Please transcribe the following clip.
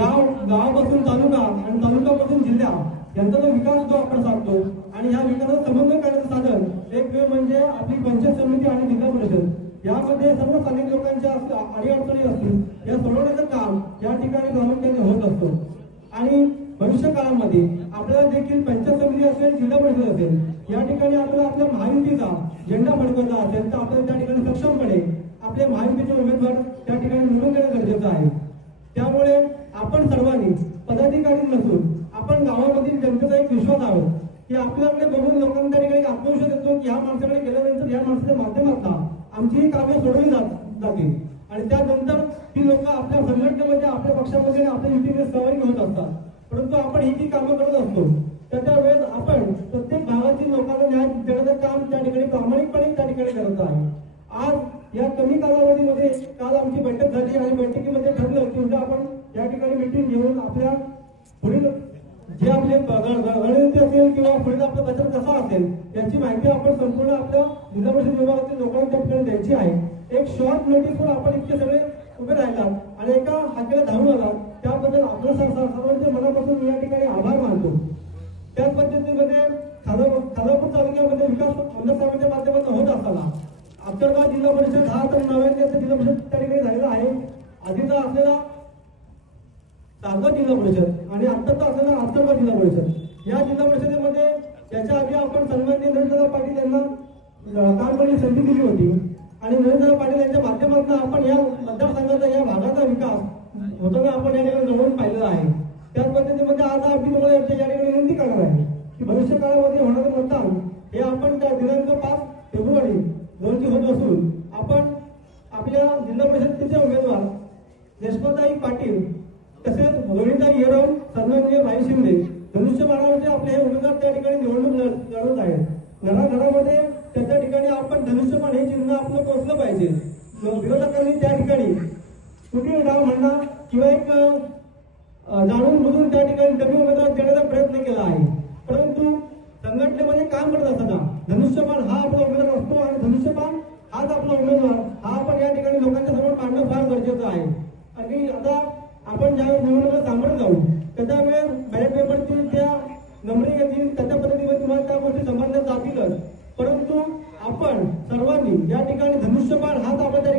गाव गावापासून तालुका आणि तालुकापासून जिल्हा यांचा जो विकास जो आपण साधतो आणि ह्या विकासाचा समन्वय करण्याचं साधन एक वेळ म्हणजे आपली पंचायत समिती आणि जिल्हा परिषद. यामध्ये सर्व स्थानिक लोकांच्या अडीअडचणी असतील या सोडवण्याचं काम या ठिकाणी प्रामुख्याने होत असतो. आणि भविष्य काळामध्ये आपल्याला देखील पंचायत समिती असेल जिल्हा परिषद असेल या ठिकाणी आपल्याला आपल्या महायुतीचा झेंडा फडकवला असेल तर आपल्याला त्या ठिकाणी सक्षमपणे आपले महायुतीचे उमेदवार त्या ठिकाणी निवडून देणं गरजेचं आहे. सर्वांनी पदाधिकारी नसून आपण गावामधील जनतेचा एक विश्वास आहोत की आपल्याकडे बघून लोकांना त्या ठिकाणी आत्मविश्वास येतो की या माणसाकडे गेल्यानंतर या माणसाच्या माध्यमातून आमची ही कामे सोडवली जात जातील. आणि त्यानंतर ती लोक आपल्या संघटनेमध्ये आपल्या पक्षामध्ये आपल्या युतीमध्ये सहभागी होत असतात. परंतु आपण ही जी कामं करत असतो तर त्या वेळेस आपण प्रत्येक भागातील लोकांना न्याय देण्याचं काम त्या ठिकाणी प्रामाणिकपणे त्या ठिकाणी करत आहे. आज या कमी कालावधीमध्ये काल आमची बैठक झाली आणि बैठकीमध्ये ठरलं की उद्या आपण या घेऊन आपल्या पुढील जे आपले रणनीती असेल किंवा पुढील आपला बचत कसा असेल याची माहिती आपण संपूर्ण आपल्या जिल्हा परिषद विभागातील लोकांना त्या ठिकाणी द्यायची आहे. एक शॉर्ट नोटीसवर आपण इतके सगळे उभे राहिलात आणि एका हाकेला धावून आलात. त्याबद्दल आपल्या सर्वांच्या सर्वांचे मनापासून मी या ठिकाणी आभार मानतो. त्याच पद्धतीमध्ये खालापूर तालुक्यामध्ये विकास आमदार माध्यमातून होत असताना अक्षरगाव जिल्हा परिषद हा तर नव्याने जिल्हा परिषद त्या ठिकाणी झालेला आहे. आधीचा असलेला तालुका जिल्हा परिषद आणि आत्ताचा असलेला अक्षरगाव जिल्हा परिषद. या जिल्हा परिषदेमध्ये त्याच्या आधी आपण सन्मान्य नरेंद्र पाटील यांना कालपणी संधी दिली होती. आणि नरेंद्र पाटील यांच्या माध्यमातून आपण या मतदारसंघाचा या भागाचा विकास होताना आपण या ठिकाणी जवळून पाहिलेला आहे. त्याच पद्धतीमध्ये आज आम्ही तुम्हाला या ठिकाणी विनंती करणार आहे की भविष्य काळामध्ये होणारं मतदान हे आपण त्या दिनांक पाच फेब्रुवारी रोजी होत असून आपण आपल्या जिल्हा परिषदेचे उमेदवार यशवंतताई पाटील तसेच रोहिताई येरव सन्माननीय भाई शिंदे धनुष्यबाणावरचे आपले हे उमेदवार त्या ठिकाणी निवडणूक लढ- लढवत आहेत. घराघरामध्ये त्याच्या ठिकाणी आपण धनुष्यबाण हे चिन्ह आपलं पोहोचलं पाहिजे. विरोधकांनी त्या ठिकाणी कुठे डाव म्हणणं किंवा एक जाणून बुजून त्या ठिकाणी डमी उमेदवार देण्याचा प्रयत्न केला आहे. परंतु संघटनेमध्ये काम करत असताना धनुष्यबाण हा आपला उमेदवार असतो आणि धनुष्यबाण हाच आपला उमेदवार. हा आपण या ठिकाणी लोकांच्या समोर मांडणं फार गरजेचं आहे. आणि आता आपण ज्या निवडणुका सामोरे जाऊ. त्याच्या वेळेस बॅलेट पेपरची त्या नंबरिंग येतील त्याच्या पद्धतीने तुम्हाला त्या गोष्टी समजल्या जातीलच. परंतु आपण सर्वांनी या ठिकाणी धनुष्यबाण हाच आपण त्या